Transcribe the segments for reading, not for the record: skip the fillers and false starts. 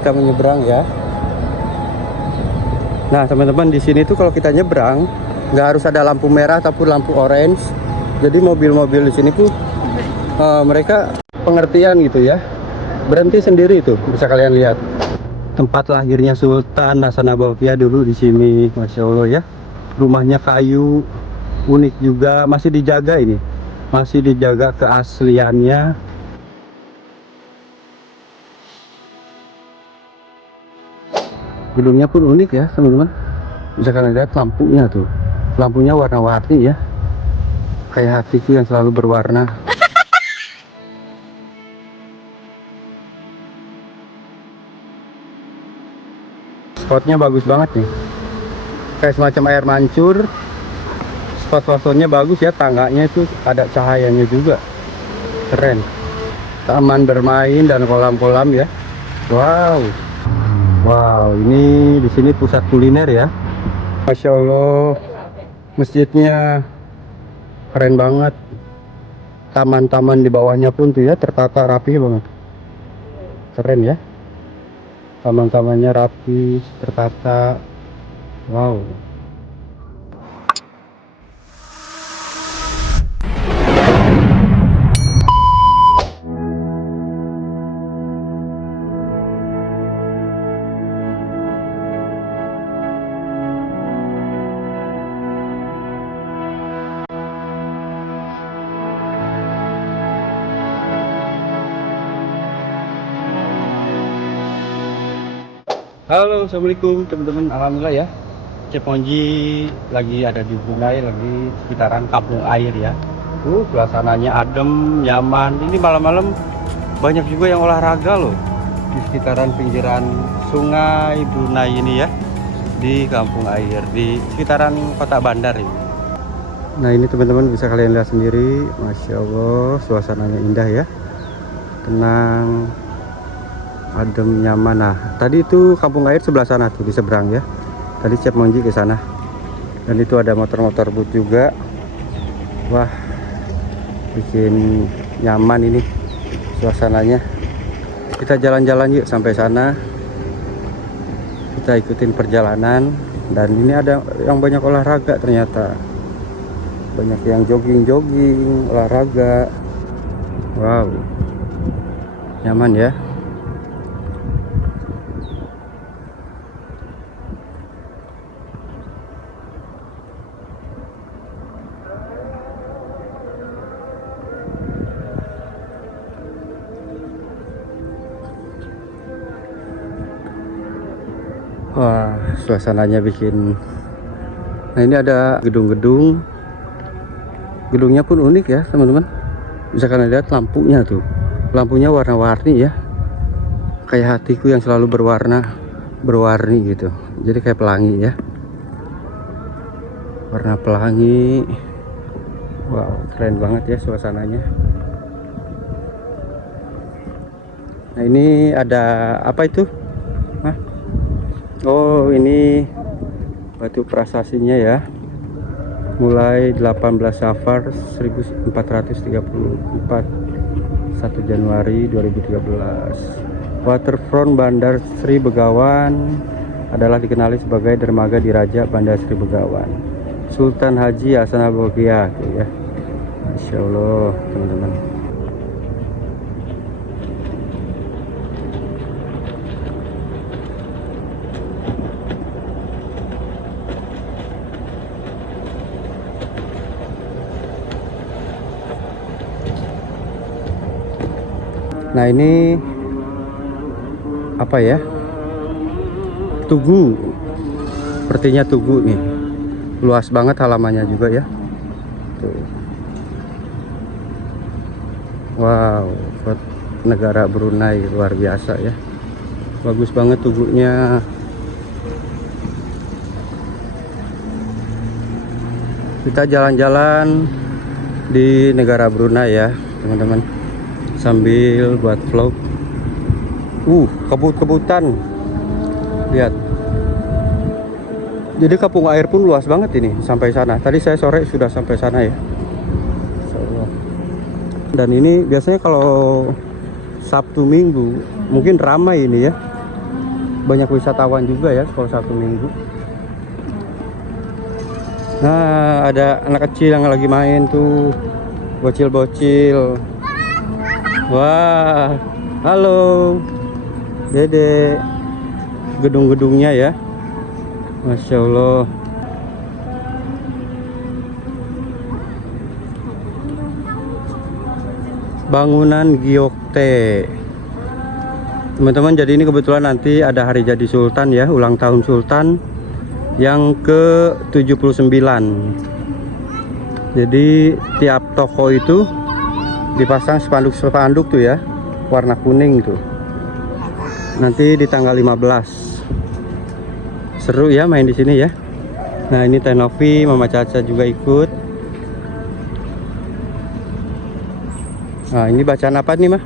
kita menyeberang ya. Nah teman-teman, di sini tuh kalau kita nyebrang nggak harus ada lampu merah ataupun lampu orange. Jadi mobil-mobil di sini tuh mereka pengertian gitu ya, berhenti sendiri tuh, bisa kalian lihat. Tempat lahirnya Sultan Hasanabahia dulu di sini, masya Allah ya. Rumahnya kayu, unik juga, masih dijaga ini, masih dijaga keasliannya. Gedungnya pun unik ya teman-teman, bisa kalian lihat lampunya tuh, lampunya warna-warni ya, kayak hatiku yang selalu berwarna. Spotnya bagus banget nih, kayak semacam air mancur. Spot fotonya bagus ya, tangganya itu ada cahayanya juga, keren. Taman bermain dan kolam-kolam ya. Wow, wow, ini di sini pusat kuliner ya. Masya Allah, masjidnya keren banget. Taman-taman di bawahnya pun tuh ya tertata rapi banget, keren ya. Taman-tamannya rapi, tertata. Wow. Halo, assalamualaikum teman-teman. Alhamdulillah ya, Chef Monji lagi ada di Brunei, lagi sekitaran kampung air ya. Suasananya adem, nyaman. Ini malam-malam banyak juga yang olahraga loh di sekitaran pinggiran sungai Brunei ini ya, di kampung air, di sekitaran kota bandar ini. Nah ini teman-teman bisa kalian lihat sendiri, masya Allah, suasananya indah ya, tenang, adem, nyaman. Nah tadi itu kampung air sebelah sana tuh, di seberang ya. Tadi Chef Monji ke sana, dan itu ada motor-motor bus juga. Wah, bikin nyaman ini suasananya. Kita jalan-jalan yuk sampai sana, kita ikutin perjalanan. Dan ini ada yang banyak olahraga, ternyata banyak yang jogging-jogging, olahraga. Wow, nyaman ya. Wah, suasananya bikin. Nah ini ada gedung-gedung, gedungnya pun unik ya teman-teman. Bisa kalian lihat lampunya tuh, lampunya warna-warni ya, kayak hatiku yang selalu berwarni gitu. Jadi kayak pelangi ya, warna pelangi. Wow, keren banget ya suasananya. Nah ini ada apa itu? Hah? Oh ini batu prasasinya ya, mulai 18 Safar 1434, 1 Januari 2013. Waterfront Bandar Sri Begawan adalah dikenali sebagai dermaga diraja Bandar Sri Begawan Sultan Haji Hasanabahia ya. Masya Allah teman-teman. Nah ini apa ya, tugu, sepertinya tugu nih, luas banget halamannya juga ya. Tuh. Wow, negara Brunei luar biasa ya, bagus banget tugunya. Kita jalan-jalan di negara Brunei ya teman-teman, sambil buat vlog. Kebut-kebutan, lihat. Jadi kampung air pun luas banget ini sampai sana. Tadi saya sore sudah sampai sana ya. Dan ini biasanya kalau Sabtu Minggu mungkin ramai ini ya, banyak wisatawan juga ya kalau Sabtu Minggu. Nah, ada anak kecil yang lagi main tuh, bocil-bocil. Wah, halo Dede. Gedung-gedungnya ya, Masya Allah. Bangunan Gyokte, teman-teman. Jadi ini kebetulan nanti ada hari jadi Sultan ya, ulang tahun Sultan yang ke-79. Jadi tiap toko itu dipasang spanduk-spanduk tuh ya, warna kuning tuh. Nanti di tanggal 15. Seru ya main di sini ya. Nah, ini Teh Novi, Mama Caca juga ikut. Nah, ini bacaan apa nih, Mah?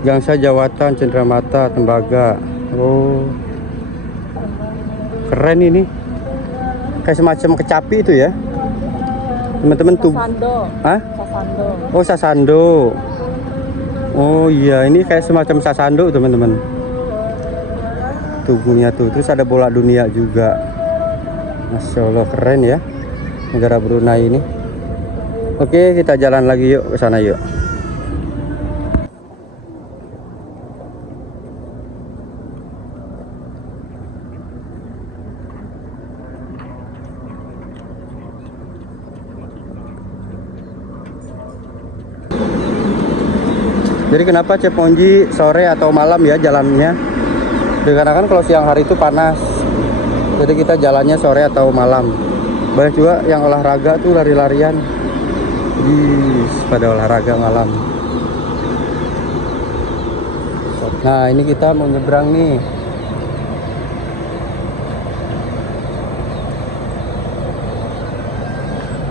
Gangsa Jawatan, Cendramata, Tembaga. Oh, keren ini. Kayak semacam kecapi itu ya, teman-teman tuh. Sasando. Hah? Sasando. Oh, sasando. Oh iya, ini kayak semacam sasando teman-teman. Tubuhnya tuh. Terus ada bola dunia juga. Masya Allah, keren ya negara Brunei ini. Oke, kita jalan lagi yuk ke sana yuk. Jadi kenapa Ceponji sore atau malam ya jalannya? Dikarenakan kalau siang hari itu panas. Jadi kita jalannya sore atau malam. Banyak juga yang olahraga tuh, lari-larian. Pada olahraga malam. Nah, ini kita mau nyebrang nih.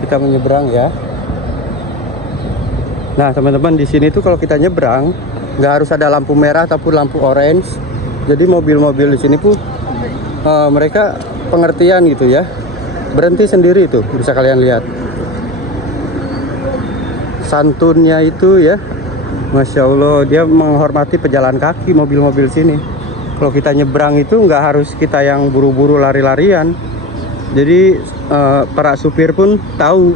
Kita mau nyebrang ya. Nah, teman-teman, di sini tuh kalau kita nyebrang nggak harus ada lampu merah ataupun lampu orange. Jadi mobil-mobil di sini pun mereka pengertian gitu ya. Berhenti sendiri tuh, bisa kalian lihat. Santunnya itu ya, Masya Allah, dia menghormati pejalan kaki mobil-mobil sini. Kalau kita nyebrang itu nggak harus kita yang buru-buru lari-larian. Jadi para supir pun tahu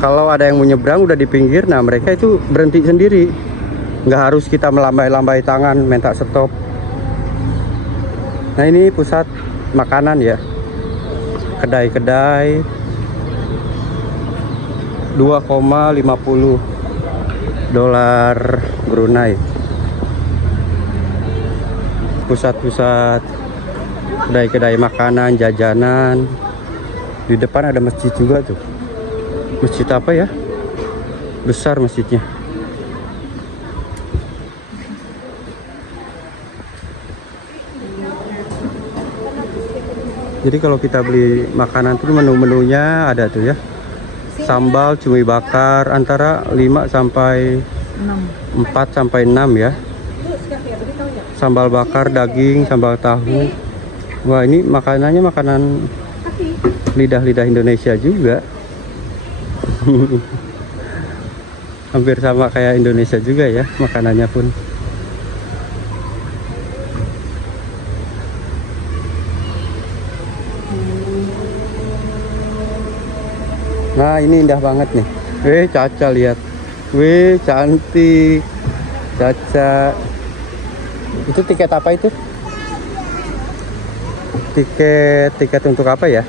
kalau ada yang mau nyebrang udah di pinggir, nah mereka itu berhenti sendiri. Nggak harus kita melambai-lambai tangan minta stop. Nah, ini pusat makanan ya. Kedai-kedai 2,50 dolar Brunei. Pusat-pusat kedai-kedai makanan, jajanan. Di depan ada masjid juga tuh. Masjid apa ya? Besar masjidnya. Jadi kalau kita beli makanan tuh menu-menunya ada tuh ya. Sambal cumi bakar antara 5 sampai 4 sampai 6 ya. Sambal bakar daging, sambal tahu. Wah, ini makanannya makanan lidah-lidah Indonesia juga. Hampir sama kayak Indonesia juga ya makanannya pun. Nah, ini indah banget nih. Caca lihat. Cantik. Caca. Itu tiket apa itu? Tiket untuk apa ya?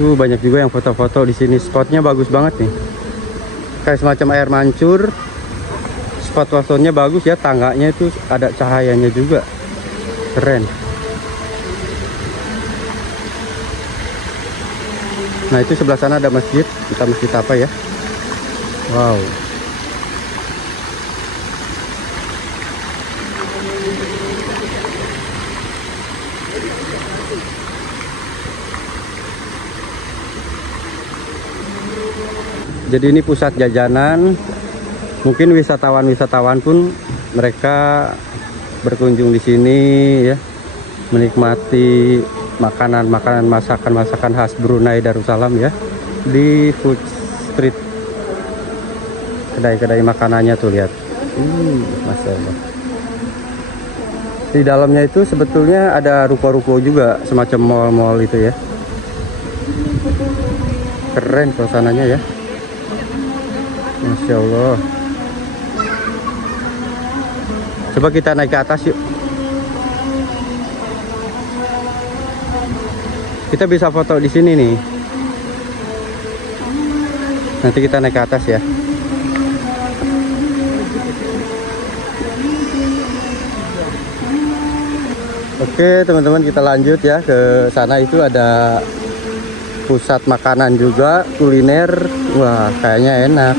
Tuh banyak juga yang foto-foto di sini. Spotnya bagus banget nih. Kayak semacam air mancur. Spot fotonya bagus ya, tangganya itu ada cahayanya juga. Keren. Nah, itu sebelah sana ada masjid. Kita masjid apa ya? Wow. Jadi ini pusat jajanan. Mungkin wisatawan-wisatawan pun mereka berkunjung di sini ya, menikmati makanan-makanan, masakan-masakan khas Brunei Darussalam ya, di food street. Kedai-kedai makanannya tuh lihat. Masya Allah. Di dalamnya itu sebetulnya ada ruko-ruko juga, semacam mall-mall itu ya. Keren suasananya ya. Masya Allah. Coba kita naik ke atas yuk. Kita bisa foto di sini nih. Nanti kita naik ke atas ya. Oke teman-teman, kita lanjut ya ke sana. Itu ada pusat makanan juga, kuliner. Wah, kayaknya enak,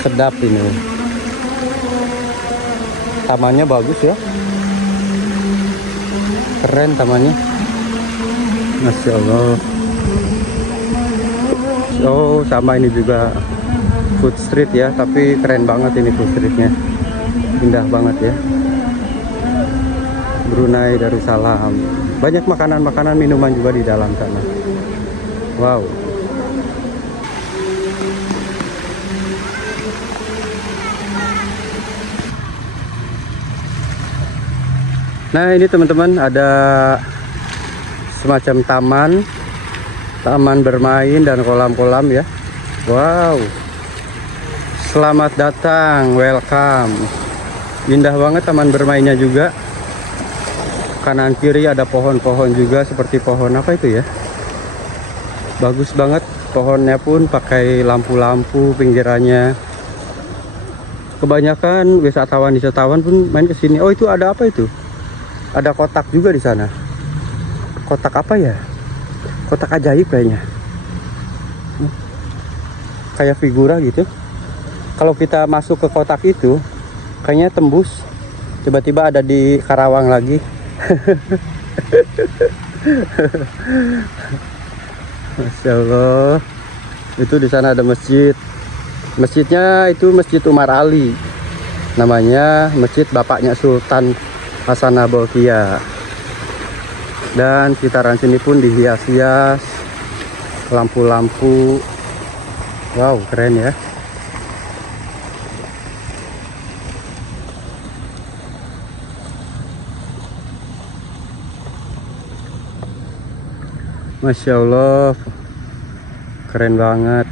sedap ini. Tamannya bagus ya, keren tamannya. Masya Allah. Oh, sama ini juga food street ya, tapi keren banget ini food streetnya, indah banget ya. Brunei Darussalam, banyak makanan-makanan, minuman juga di dalam sana. Wow. Nah ini teman-teman, ada semacam taman bermain dan kolam-kolam ya. Wow, selamat datang, welcome. Indah banget taman bermainnya juga. Kanan kiri ada pohon-pohon juga, seperti pohon apa itu ya, bagus banget. Pohonnya pun pakai lampu-lampu pinggirannya. Kebanyakan wisatawan pun main ke sini. Oh, itu ada apa itu? Ada kotak juga di sana. Kotak apa ya? Kotak ajaib kayaknya. Kayak figura gitu. Kalau kita masuk ke kotak itu, kayaknya tembus. Tiba-tiba ada di Karawang lagi. Masya Allah. Itu di sana ada masjid. Masjidnya itu Masjid Umar Ali. Namanya Masjid Bapaknya Sultan Hasanah Bolkiah. Dan sekitaran sini pun dihias-hias lampu-lampu. Wow, keren ya. Masya Allah, keren banget.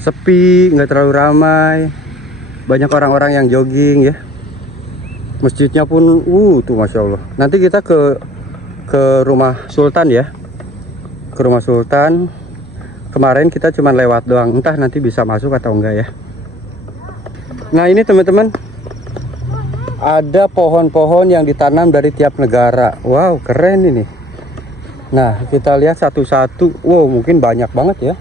Sepi, nggak terlalu ramai. Banyak orang-orang yang jogging ya. Masjidnya pun, tuh Masya Allah. Nanti kita ke rumah Sultan ya. Ke rumah Sultan. Kemarin kita cuma lewat doang. Entah nanti bisa masuk atau enggak ya. Nah ini teman-teman, ada pohon-pohon yang ditanam dari tiap negara. Wow, keren ini. Nah, kita lihat satu-satu. Wow, mungkin banyak banget ya.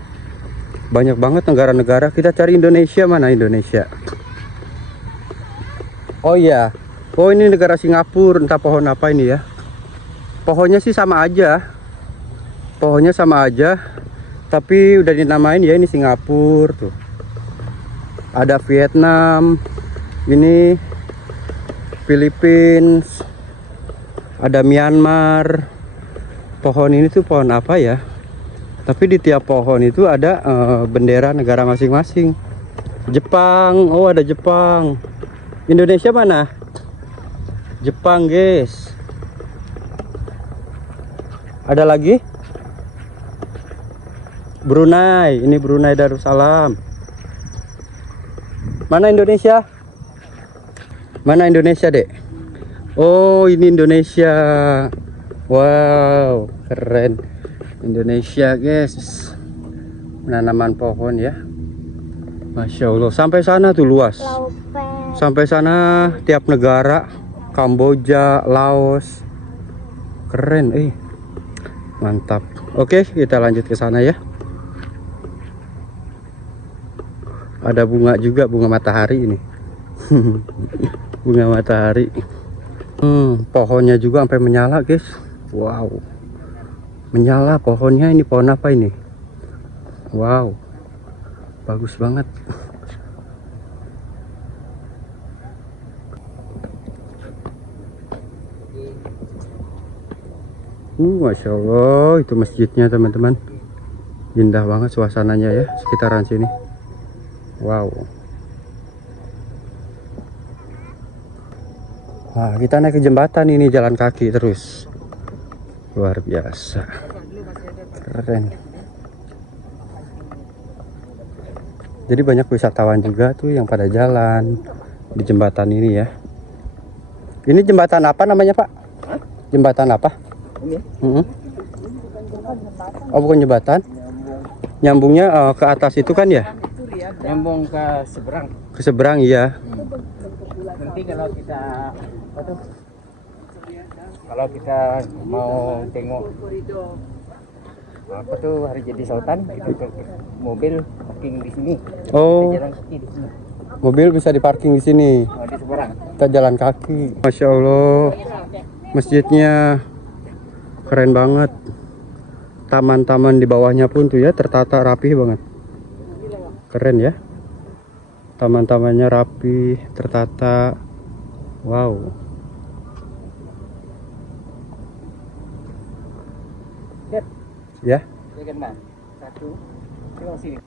Banyak banget negara-negara. Kita cari Indonesia, mana Indonesia? Oh iya. Oh, ini negara Singapura. Entah pohon apa ini ya. Pohonnya sih sama aja. Pohonnya sama aja. Tapi udah dinamain ya, ini Singapura tuh. Ada Vietnam. Ini Philippines. Ada Myanmar. Pohon ini tuh pohon apa ya? Tapi di tiap pohon itu ada bendera negara masing-masing. Jepang, oh ada Jepang. Indonesia mana? Jepang guys. Ada lagi? Brunei, ini Brunei Darussalam. Mana Indonesia? Mana Indonesia dek? Oh ini Indonesia. Wow, keren. Indonesia guys, penanaman pohon ya. Masya Allah, sampai sana tuh luas. Sampai sana tiap negara, Kamboja, Laos. Keren, mantap. Oke, kita lanjut ke sana ya. Ada bunga juga, bunga matahari ini. Bunga matahari. Pohonnya juga sampai menyala guys. Wow, menyala pohonnya. Ini pohon apa ini? Wow, bagus banget. Masya Allah, itu masjidnya teman-teman. Indah banget suasananya ya, sekitaran sini. Wow. Wah, kita naik ke jembatan ini, jalan kaki terus. Luar biasa. Keren. Jadi banyak wisatawan juga tuh yang pada jalan di jembatan ini ya. Ini jembatan apa namanya, Pak? Jembatan apa? Ini? Oh, bukan jembatan. Nyambungnya ke atas itu kan ya? Nyambung ke seberang. Ke seberang, iya. Nanti kalau kita mau tengok apa tuh hari jadi sultan, kita ke mobil parking di sini. Oh. Kita jalan kaki di sini. Mobil bisa diparking di sini. Oh, di seberang. Kita jalan kaki. Masya Allah. Masjidnya keren banget. Taman-taman di bawahnya pun tuh ya tertata rapi banget. Keren ya. Taman-tamannya rapi, tertata. Wow. Ya. Satu. Sini.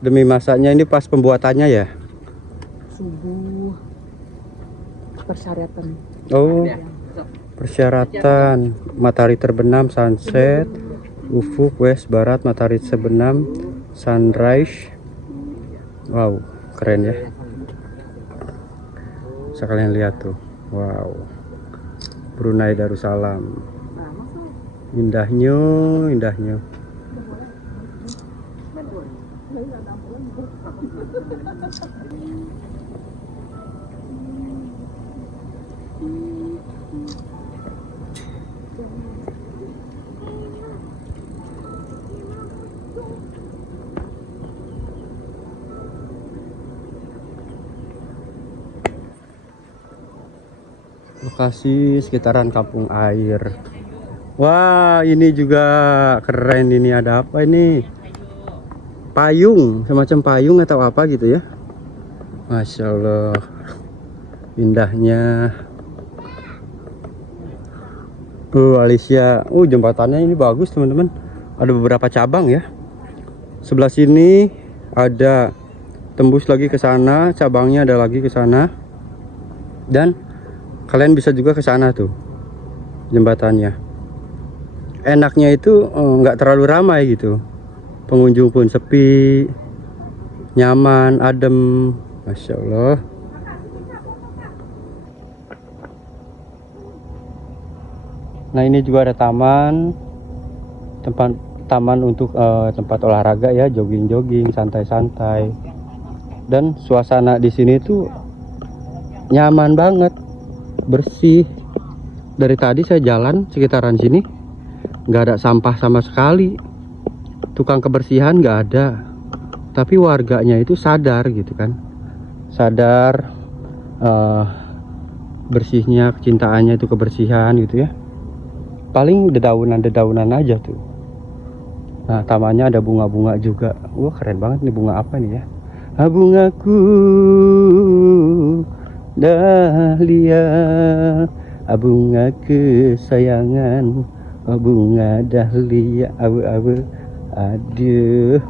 Demi masaknya ini pas pembuatannya ya. Subuh persyaratan. Oh. Persyaratan matahari terbenam, sunset, ufuk, west, barat, matahari terbenam, sunrise. Wow, keren ya. Sekalian lihat tuh. Wow. Brunei Darussalam. Indahnya, indahnya. Lokasi sekitaran kampung air. Wah, ini juga keren. Ini ada apa ini? Payung, semacam payung atau apa gitu ya. Masya Allah, indahnya. Alicia, jembatannya ini bagus teman-teman. Ada beberapa cabang ya. Sebelah sini ada tembus lagi ke sana, cabangnya ada lagi ke sana. Dan kalian bisa juga ke sana tuh jembatannya. Enaknya itu nggak terlalu ramai gitu. Pengunjung pun sepi, nyaman, adem. Masya Allah. Nah, ini juga ada taman, taman untuk tempat olahraga ya, jogging-jogging, santai-santai. Dan suasana di sini tuh nyaman banget, bersih. Dari tadi saya jalan sekitaran sini, nggak ada sampah sama sekali. Tukang kebersihan nggak ada. Tapi warganya itu sadar gitu kan, sadar bersihnya, kecintaannya itu kebersihan gitu ya. Paling dedaunan aja tuh. Nah, tamannya ada bunga-bunga juga. Wah, keren banget nih. Bunga apa nih ya? Bungaku dahlia, bunga kesayangan, bunga dahlia, abu-abu. Aduh.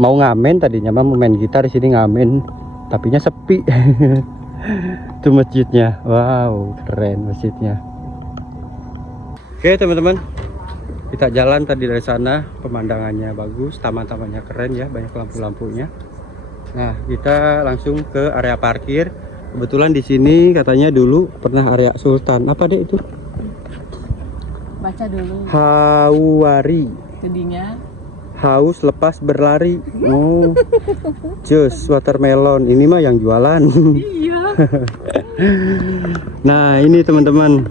Mau ngamen tadinya mau main gitar di sini ngamen, tapinya sepi. Itu masjidnya. Wow, keren masjidnya. Oke teman-teman, kita jalan tadi dari sana, pemandangannya bagus, taman-tamannya keren ya, banyak lampu-lampunya. Nah, kita langsung ke area parkir. Kebetulan di sini katanya dulu pernah area Sultan. Apa deh itu? Baca dulu. Hawari. Jadinya Haus lepas berlari. Oh, jus watermelon. Ini mah yang jualan. iya. Nah, ini teman-teman.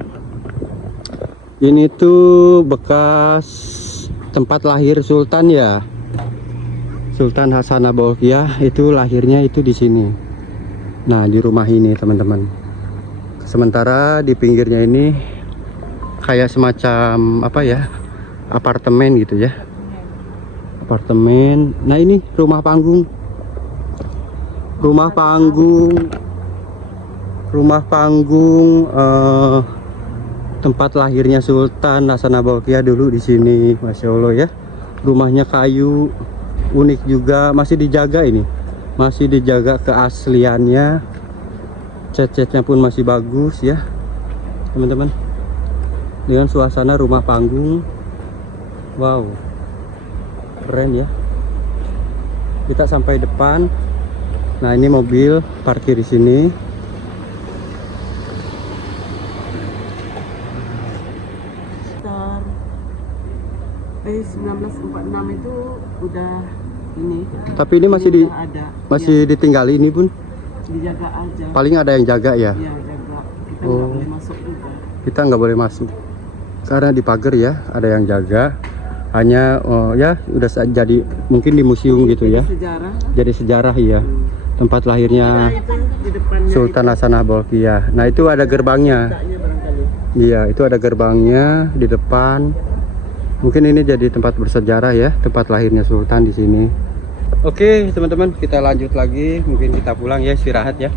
Ini tuh bekas tempat lahir Sultan ya. Sultan Hasanah Bolkiah itu lahirnya itu di sini. Nah, di rumah ini teman-teman. Sementara di pinggirnya ini kayak semacam apa ya? Apartemen gitu ya. Apartemen. Nah, ini rumah panggung. Rumah panggung tempat lahirnya Sultan Hasanah Bolkiah dulu di sini. Masya Allah ya. Rumahnya kayu, unik juga, masih dijaga ini. Masih dijaga keasliannya. Cat-catnya pun masih bagus ya teman-teman, dengan suasana rumah panggung. Wow, keren ya. Kita sampai depan. Nah, ini mobil parkir di sini. Sekitar 1946 itu udah ini. Tapi ini masih udah ada. ditinggali ini pun. Dijaga aja. Paling ada yang jaga ya. Iya, jaga. Kita Oh. nggak boleh masuk juga. Kita nggak boleh masuk karena di pagar ya, ada yang jaga. Hanya ya udah jadi mungkin di museum gitu ya. Sejarah. Jadi sejarah ya. Tempat lahirnya Itu di depannya Sultan Hasanah Bolkiah. Nah, itu ada gerbangnya. itu barangkali. Iya, itu ada gerbangnya di depan. Mungkin ini jadi tempat bersejarah ya, tempat lahirnya Sultan di sini. Oke, teman-teman, kita lanjut lagi. Mungkin kita pulang ya, istirahat ya.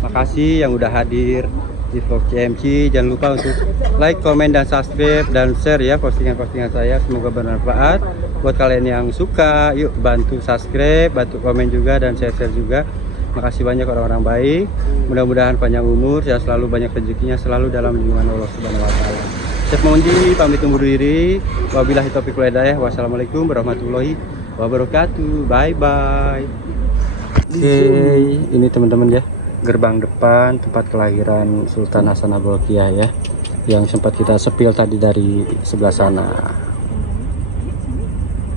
Makasih yang udah hadir di vlog CMC. Jangan lupa untuk like, komen, dan subscribe dan share ya postingan-postingan saya. Semoga bermanfaat buat kalian yang suka. Yuk bantu subscribe, bantu komen juga, dan share-share juga. Makasih banyak orang-orang baik. Mudah-mudahan panjang umur, sehat selalu, banyak rezekinya, selalu dalam lindungan Allah Subhanahu wa taala. Chef Monji pamit undur diri. Wabillahi taufiq wal hidayah. Wassalamualaikum warahmatullahi wabarakatuh. Bye bye. Oke, ini teman-teman ya, gerbang depan tempat kelahiran Sultan Hasanah Bolkiah ya, yang sempat kita sepil tadi dari sebelah sana.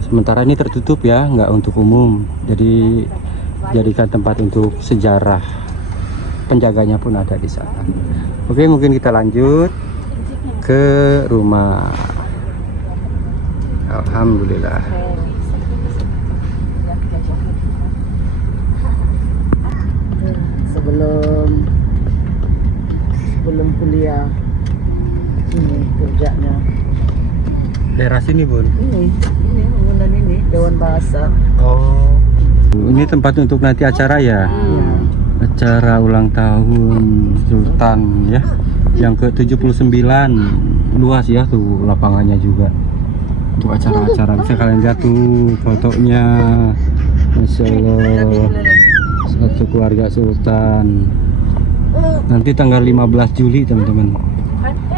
Sementara ini tertutup ya, nggak untuk umum, jadi jadikan tempat untuk sejarah. Penjaganya pun ada di sana. Oke, mungkin kita lanjut ke rumah. Alhamdulillah. Sebelum kuliah ini kerjanya Daerah sini bun. ini bangunan ini Dewan Bahasa. Oh, ini tempat untuk nanti acara ya, acara ulang tahun Sultan ya, yang ke-79. Luas ya tuh lapangannya juga untuk acara-acara. Bisa kalian lihat tuh fotonya, Masya Allah, satu keluarga Sultan. Nanti tanggal 15 Juli teman-teman,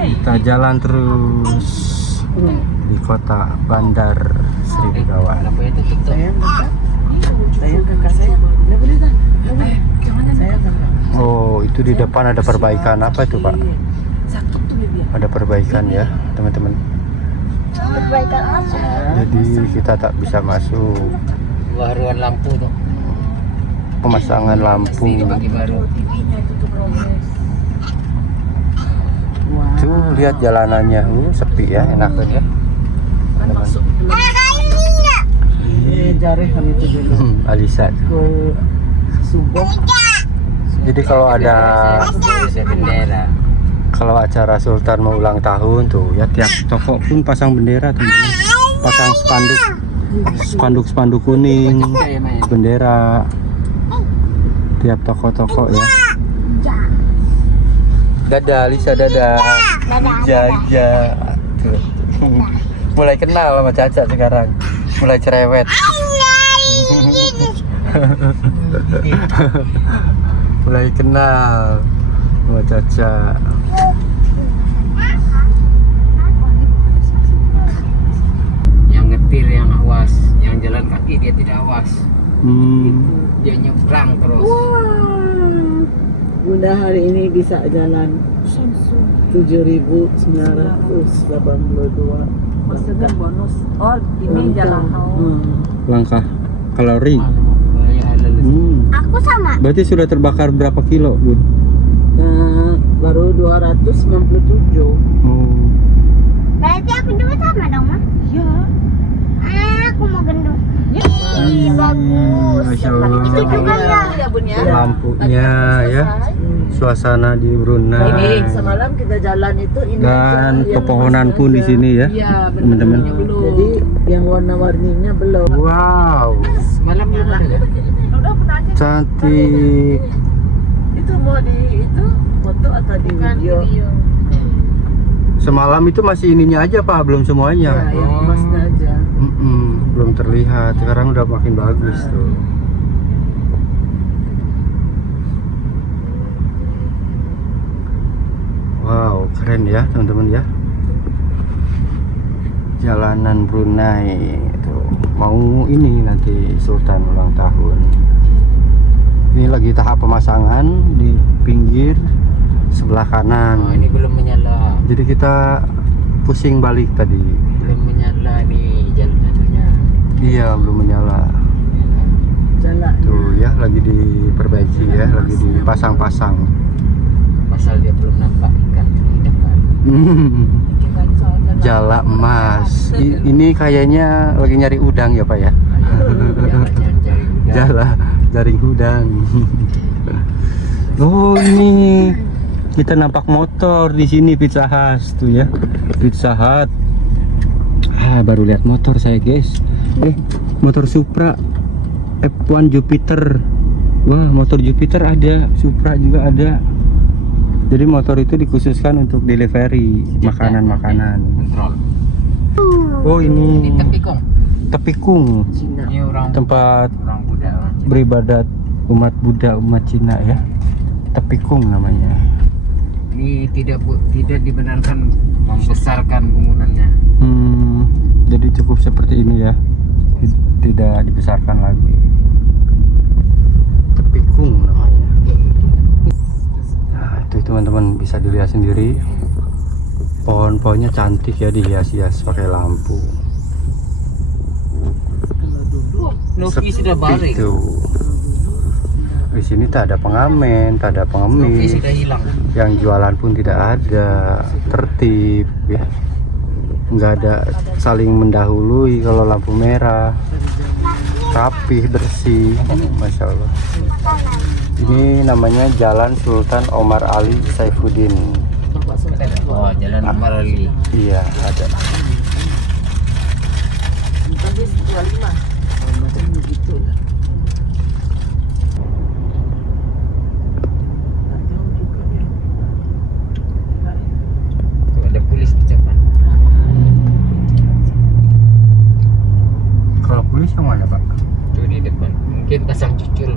kita jalan terus di kota Bandar Sri Begawan. Saya kakak saya nggak boleh kan? Saya kakak. Oh, itu di depan ada perbaikan apa itu Pak? Sakit tuh dia. Ada perbaikan ya teman-teman. Perbaikan apa? Jadi kita tak bisa masuk. Baruan lampu tuh. Pemasangan lampu. Bagi baru. TV-nya itu tuh progres. Tuh lihat jalanannya, sepi ya, enak kan ya. Kan masuk jareh kan itu dulu Alisa. ke Suboh. Jadi kalau ada Bendera. kalau acara Sultan mau ulang tahun tuh ya, tiap toko pun pasang bendera teman-teman. Pasang spanduk kuning, bendera. Tiap toko-toko ya. Dadah Lisa, dadah. Jaja. Tuh. Mulai kenal sama Caca sekarang. Mulai cerewet. Mulai kenal sama Caca. Yang ngetir yang awas, yang jalan kaki dia tidak awas. Dia nyebrang terus. Bunda hari ini bisa jalan 7.982. Maksudnya bonus. Oh, ini jalan Langkah kalori. Aku sama. Berarti sudah terbakar berapa kilo, Bun? Nah, baru 297. Oh. Berarti aku juga sama dong, Ma? Iya. Aku mau gendong. Bagus. Masya Allah. Itu juga ya. Bun ya. Lampunya ya, suasana di Brunei. Ini semalam kita jalan itu ini Dan yang pepohonan masih pun di aja. sini ya, Iya, teman-teman. Jadi yang warna-warninya belum. Wow, Malam belum ada ya? Udah pernah aja. cantik. Itu mau di itu foto atau di video? Semalam itu masih ininya aja Pak, belum Ya, semuanya. yang emasnya aja. Belum terlihat. Sekarang udah makin bagus tuh. keren ya teman-teman ya. Jalanan Brunei itu mau ini nanti Sultan ulang tahun. Ini lagi tahap pemasangan di pinggir sebelah kanan. Oh, ini belum menyala. Jadi kita pusing balik tadi. Belum menyala nih jalannya. Iya, belum menyala. Jalan. Tuh ya, lagi diperbaiki ya, lagi dipasang-pasang. Pasal dia belum nampak ikan di depan. Jala emas. Ini kayaknya lagi nyari udang ya Pak ya. Jala jaring udang. Oh ini kita nampak motor di sini Pizza Hut tuh ya. Pizza Hut. Baru lihat motor saya guys. Motor Supra F1 Jupiter. Wah, motor Jupiter ada, Supra juga ada. Jadi motor itu dikhususkan untuk delivery makanan-makanan. Kontrol. Oh Ini ini tepikung. Tepikung, Ini orang tempat orang Buddha. Orang Cina. beribadat umat Buddha, umat Cina ya. Tepikung namanya. Ini tidak dibenarkan membesarkan bangunannya. Jadi cukup seperti ini ya, tidak dibesarkan lagi. Tepikung namanya. Nah, itu teman-teman bisa dilihat sendiri. Pohon-pohonnya cantik ya, dihias-hias pakai lampu. Novi sudah balik. Itu. Di sini tak ada pengamen, tak ada Novi pengemis. sudah hilang. Yang jualan pun tidak ada, tertib ya. Nggak ada saling mendahului kalau lampu merah. Rapih, bersih, Masya Allah. Ini namanya Jalan Sultan Omar Ali Saifuddin. Oh, Jalan Omar Ali. Iya, ada. Tadi 25. Macam begitu lah. Tak tahu juga dia. Tuh, ada polis di depan. Kalau polis yang mana Pak? Tuh di depan. Mungkin pasang cucul.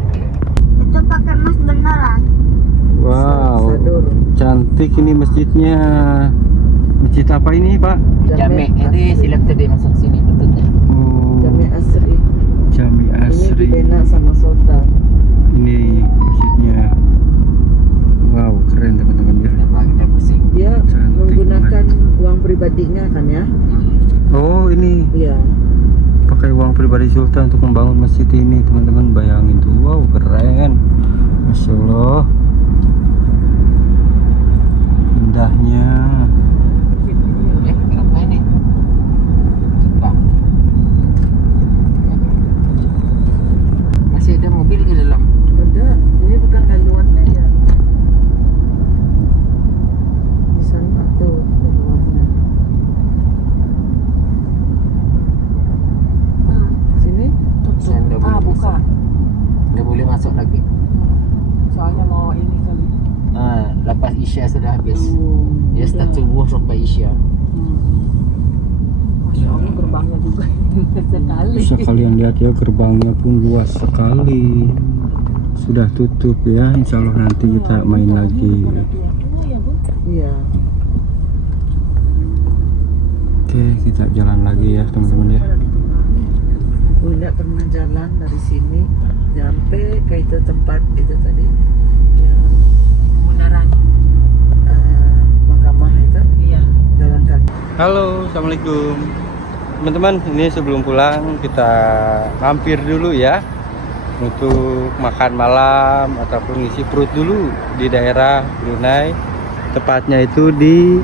Itu pakai emas beneran. Wow, Sadur. cantik ini masjidnya. Masjid apa ini Pak? Jamek. Ini silap tadi masuk sini betulnya. Oh, Jami Asri. Jami Ini Asri. dibina sama Sultan. Ini masjidnya. Wow, keren teman-teman ya. Kenapa kita pusing? Dia Cantik menggunakan uang pribadinya kan ya? Oh, ini Iya. pakai uang pribadi Sultan untuk membangun masjid ini teman-teman, bayangin tuh. Wow, keren, Masya Allah, indahnya. Kenapa ini? Bang. Masih ada mobil di dalam. Ada. Ini bukan laluannya ya. Di sana tuh laluannya. Sini Saya nggak boleh buka. masuk. Nggak boleh masuk lagi. Soalnya mau ini kali. Lepas Isya sudah habis. Dia start subuh sampai Isya. Masya Allah gerbangnya juga sekali. Bisa kalian lihat ya, gerbangnya pun luas sekali. Sudah tutup ya, insya Allah nanti kita main lagi. Iya. Oke, kita jalan lagi ya teman-teman ya. Bunda pernah jalan dari sini sampai ke itu tempat itu tadi yang Bundaran. mahkamah itu. Iya. Jalan kaki. Halo, assalamualaikum teman-teman. Ini sebelum pulang kita mampir dulu ya untuk makan malam ataupun ngisi perut dulu di daerah Brunei. Tepatnya itu di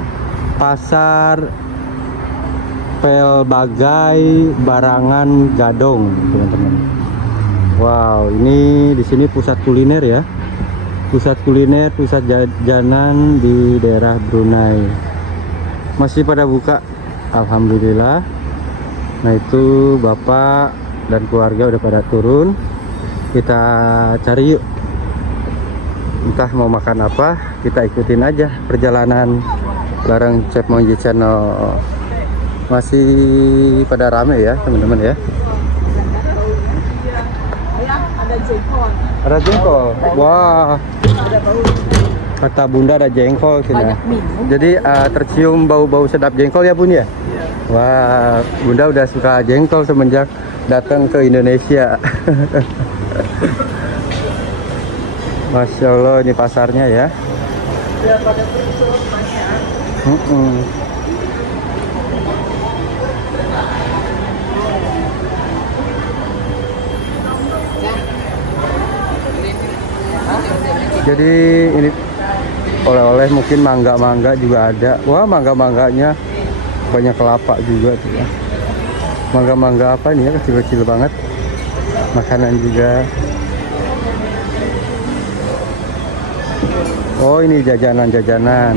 Pasar Pelbagai Barangan Gadong, teman-teman. Wow, ini di sini pusat kuliner ya. Pusat kuliner, pusat jajanan di daerah Brunei. Masih pada buka, alhamdulillah. Nah, itu bapak dan keluarga udah pada turun. Kita cari yuk. Entah mau makan apa, kita ikutin aja perjalanan bareng Chef Monji Channel. Masih pada rame ya teman-teman ya. Ada jengkol. Ada jengkol. Wah. Ada bau. Kata Bunda ada jengkol sini. Banyak minum. Jadi tercium bau-bau sedap jengkol ya Bun ya? Wah, Bunda udah suka jengkol semenjak datang ke Indonesia. Masya Allah, ini pasarnya ya. Ya pada tutup banyak. Jadi ini oleh-oleh mungkin mangga-mangga juga ada. Wah, mangga-mangganya banyak kelapa juga tuh ya. Mangga-mangga apa ini ya, kecil-kecil banget. Makanan juga. Oh, ini jajanan-jajanan.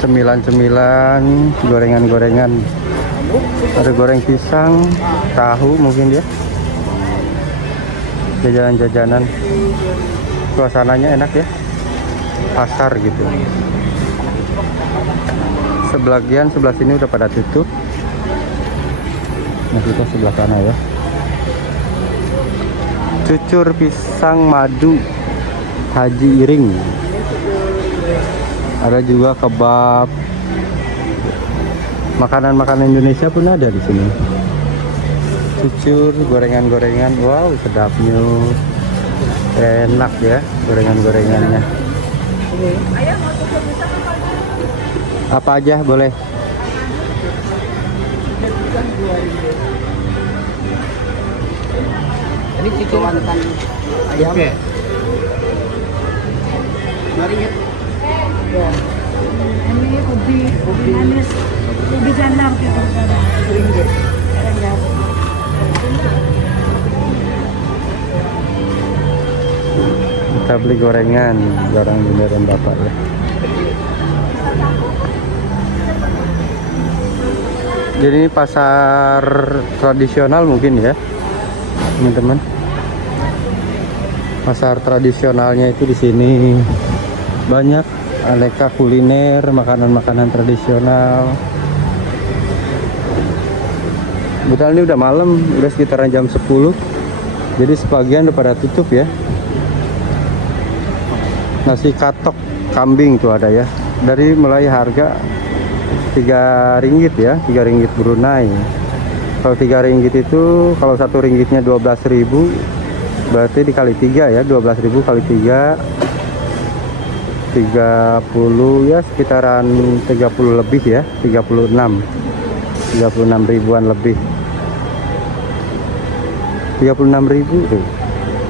Cemilan-cemilan, gorengan-gorengan. Ada goreng pisang, tahu mungkin ya. Jajanan-jajanan. Suasananya enak ya. Pasar gitu. Sebelah sini udah pada tutup. Nah, kita sebelah sana ya. Cucur pisang madu Haji Iring. Ada juga kebab. Makanan-makanan Indonesia pun ada di sini. Cucur, gorengan-gorengan. Wow, sedapnya. Enak ya gorengan-gorengannya. Apa aja boleh? Ini cucur mantan ayam. Mari ya. Ya. Ini ubi manis, ubi jalar gitu kan. Ringgit. Kita beli gorengan, goreng beneran Bapak ya. Jadi ini pasar tradisional mungkin ya, teman-teman. Pasar tradisionalnya itu di sini banyak aneka kuliner, makanan-makanan tradisional. Kebetulan ini udah malam, udah sekitaran jam 10. Jadi sebagian udah pada tutup ya. Nasi katok kambing tuh ada ya. Dari mulai harga 3 ringgit ya, 3 ringgit Brunei. Kalau 3 ringgit itu, kalau 1 ringgitnya 12.000, berarti dikali 3 ya, 12.000 kali 3, 30 ya, sekitaran 30 lebih ya, 36 ribuan lebih. 36.000 tuh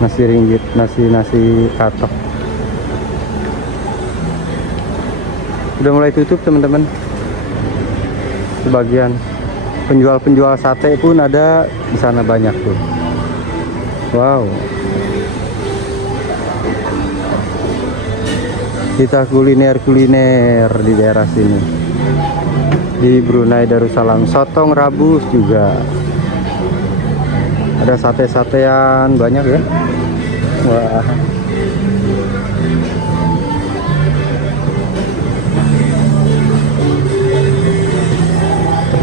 nasi ringgit, nasi katok. Udah mulai tutup teman-teman. Sebagian penjual sate pun ada di sana banyak tuh. Wow. Kita kuliner di daerah sini. Di Brunei Darussalam, sotong rabus juga. Ada sate-satean banyak ya. Wah.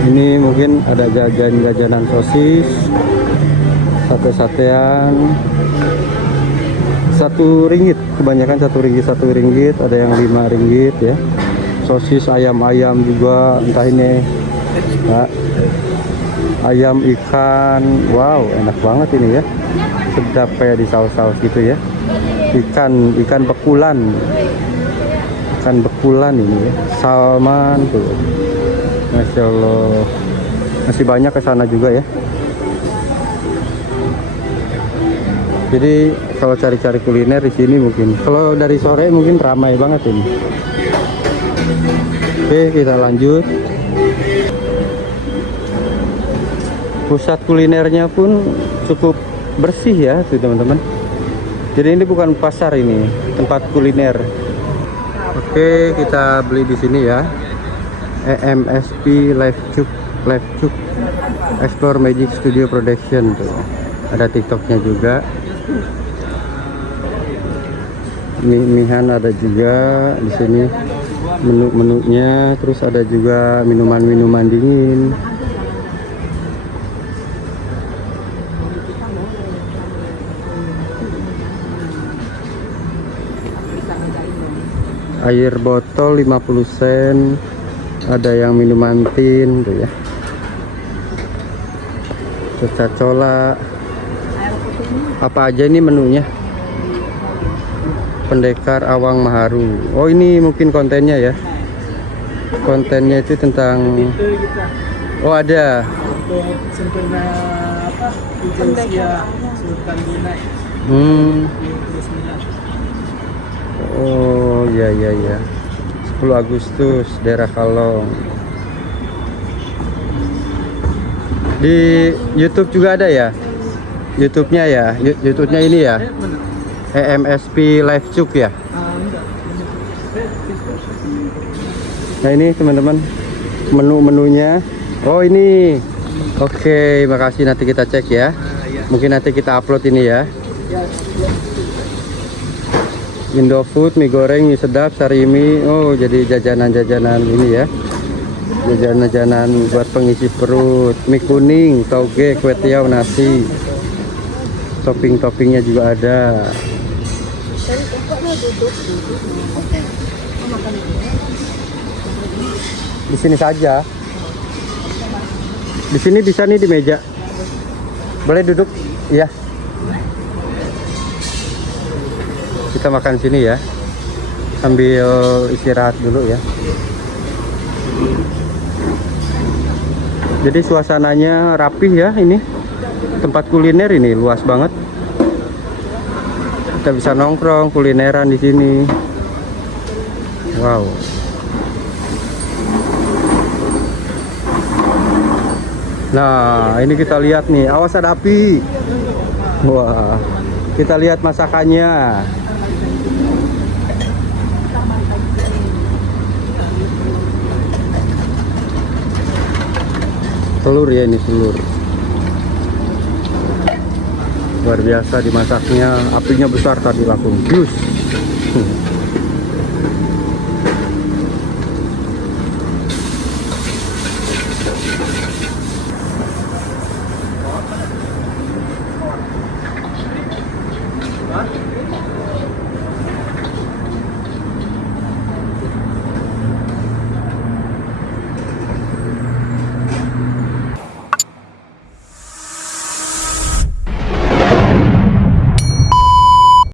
Ini mungkin ada jajanan sosis, sate-satean. 1 ringgit, kebanyakan 1 ringgit, ada yang 5 ringgit ya. Sosis ayam-ayam juga, entah ini ya, ayam ikan. Wow, enak banget ini ya, sedap kayak di saus-saus gitu ya. Ikan bekulan ini ya, salmon tuh. Masya Allah, masih banyak ke sana juga ya. Jadi kalau cari-cari kuliner di sini mungkin, kalau dari sore mungkin ramai banget ini. Oke, kita lanjut. Pusat kulinernya pun cukup bersih ya, tuh teman-teman. Jadi ini bukan pasar, ini tempat kuliner. Oke, kita beli di sini ya. EMSP Live Cuk Explore Magic Studio Production tuh. Ada TikToknya juga. Mihan ada juga di sini, menu-menunya, terus ada juga minuman-minuman dingin. Air botol 50 sen. Ada yang minuman tin tuh ya. Coca-Cola. Apa aja ini menunya? Pendekar Awang Maharu. Oh, ini mungkin kontennya ya. Kontennya itu tentang Itu kita oh, ada. untuk sempurna apa? Usia Sultan Brunei. Hmm. 29. Oh, iya iya iya. 10 Agustus daerah Kalong. Di YouTube juga ada ya? YouTube-nya ya? YouTube-nya ini ya? EMSP Live Cuk ya? Enggak. Nah, ini teman-teman menu-menunya. Oh, ini. Oke, makasih, nanti kita cek ya. Mungkin nanti kita upload ini ya. Indofood, mie goreng, mie sedap, sarimi. Oh, jadi jajanan-jajanan ini ya. Jajanan-jajanan buat pengisi perut. Mie kuning, toge, kue tiaw, nasi. Topping-toppingnya juga ada. Di sini saja. Di sini bisa nih, di meja. Boleh duduk? Iya. Kita makan sini ya. Sambil istirahat dulu ya. Jadi suasananya rapih ya ini. Tempat kuliner ini luas banget. Kita bisa nongkrong kulineran di sini. Wow. Nah, ini kita lihat nih, awas ada api. Wah, kita lihat masakannya. Telur ya, ini telur. Luar biasa dimasaknya, apinya besar tadi langsung. Jus.